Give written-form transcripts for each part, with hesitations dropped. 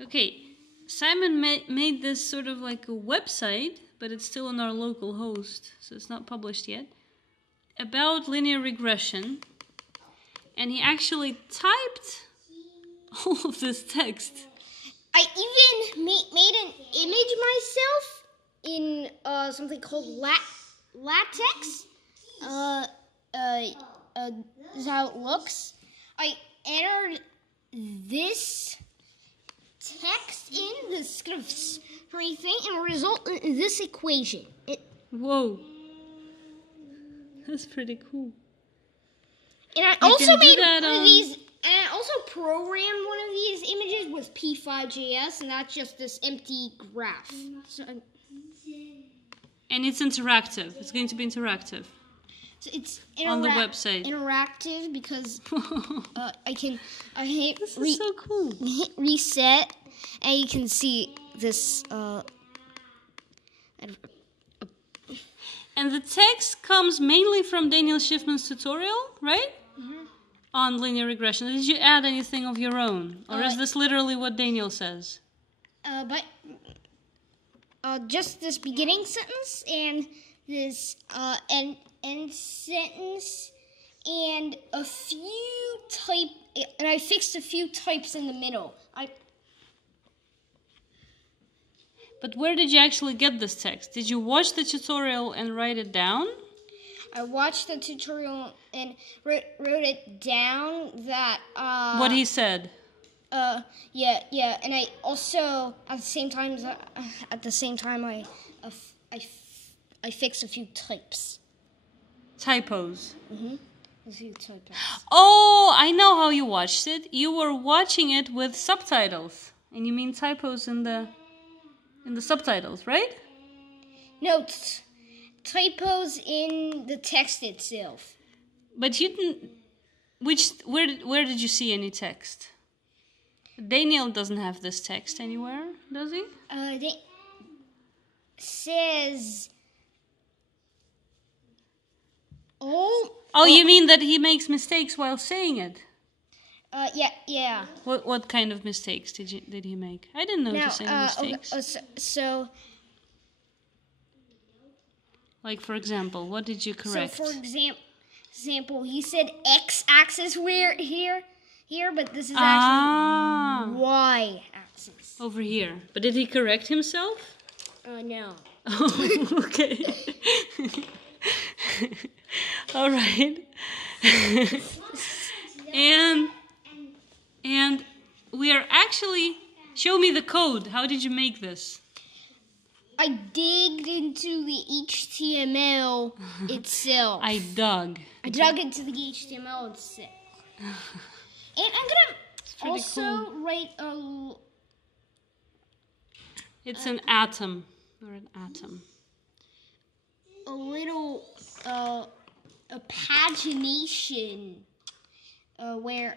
Okay, Simon made this sort of like a website, but it's still on our local host, so it's not published yet, about linear regression. And he actually typed all of this text. I even made an image myself in something called latex. This is how it looks. I entered this text in this kind of spree thing and result in this equation. Whoa. That's pretty cool. And I also made one of these, and I also programmed one of these images with P5.js, and that's just this empty graph. So, and it's interactive. It's going to be interactive. So it's on the website. Interactive because This is so cool. Hit reset, and you can see this. And the text comes mainly from Daniel Shiffman's tutorial, right? Mm-hmm. On linear regression. Did you add anything of your own, or is this literally what Daniel says? But just this beginning sentence and this end sentence and a few and I fixed a few types in the middle. But where did you actually get this text? Did you watch the tutorial and write it down? I watched the tutorial and wrote it down. That what he said. Yeah, and I also at the same time I fixed a few typos. Typos. Mhm. A few typos. Oh, I know how you watched it. You were watching it with subtitles, and you mean typos in the subtitles, right? No, typos in the text itself. But you didn't. Where did you see any text? Daniel doesn't have this text anywhere, does he? It says. Oh, you mean that he makes mistakes while saying it? Yeah. What kind of mistakes did he make? I didn't notice any mistakes. So, like for example, what did you correct? So for example, he said x-axis here, but this is actually y-axis. Over here. But did he correct himself? No. Oh, okay. All right. And we are actually... Show me the code. How did you make this? I digged into the HTML itself. I dug into the HTML itself. And I'm gonna also write a... It's an atom. Or an atom. A little... a pagination where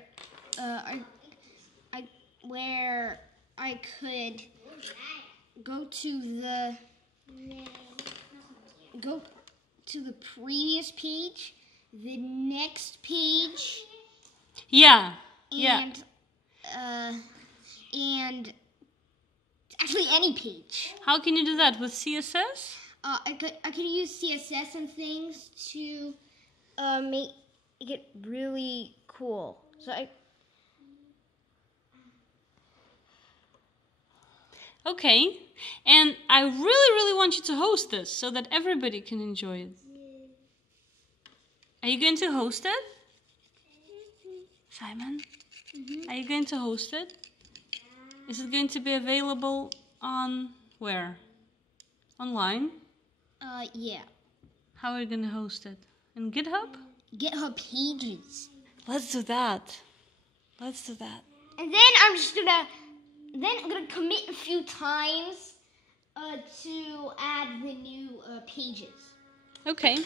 I could go to the previous page, the next page. Yeah. And actually any page. How can you do that with CSS? I could use CSS and things to make it really cool. So Okay, and I really want you to host this so that everybody can enjoy it. Are you going to host it? Simon? Mm-hmm. Are you going to host it? Is it going to be available on where? Online? Yeah. How are you going to host it? In GitHub? GitHub Pages. Let's do that. And then I'm gonna commit a few times to add the new pages. Okay.